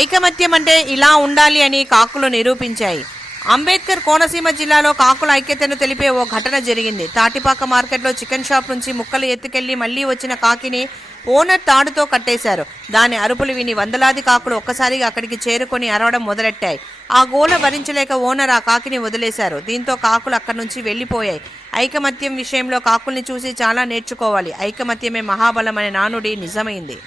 ఐకమత్యం అంటే ఇలా ఉండాలి అని కాకులు నిరూపించాయి. అంబేద్కర్ కోనసీమ జిల్లాలో కాకుల ఐక్యతను తెలిపే ఓ ఘటన జరిగింది. తాటిపాక మార్కెట్లో చికెన్ షాప్ నుంచి ముక్కలు ఎత్తుకెళ్లి మళ్లీ వచ్చిన కాకిని ఓనర్ తాడుతో కట్టేశారు. దాని అరుపులు విని వందలాది కాకులు ఒక్కసారిగా అక్కడికి చేరుకొని అరవడం మొదలెట్టాయి. ఆ గోల భరించలేక ఓనర్ ఆ కాకిని వదిలేశారు. దీంతో కాకులు అక్కడి నుంచి వెళ్లిపోయాయి. ఐకమత్యం విషయంలో కాకుల్ని చూసి చాలా నేర్చుకోవాలి. ఐకమత్యమే మహాబలం అనే నానుడి నిజమైంది.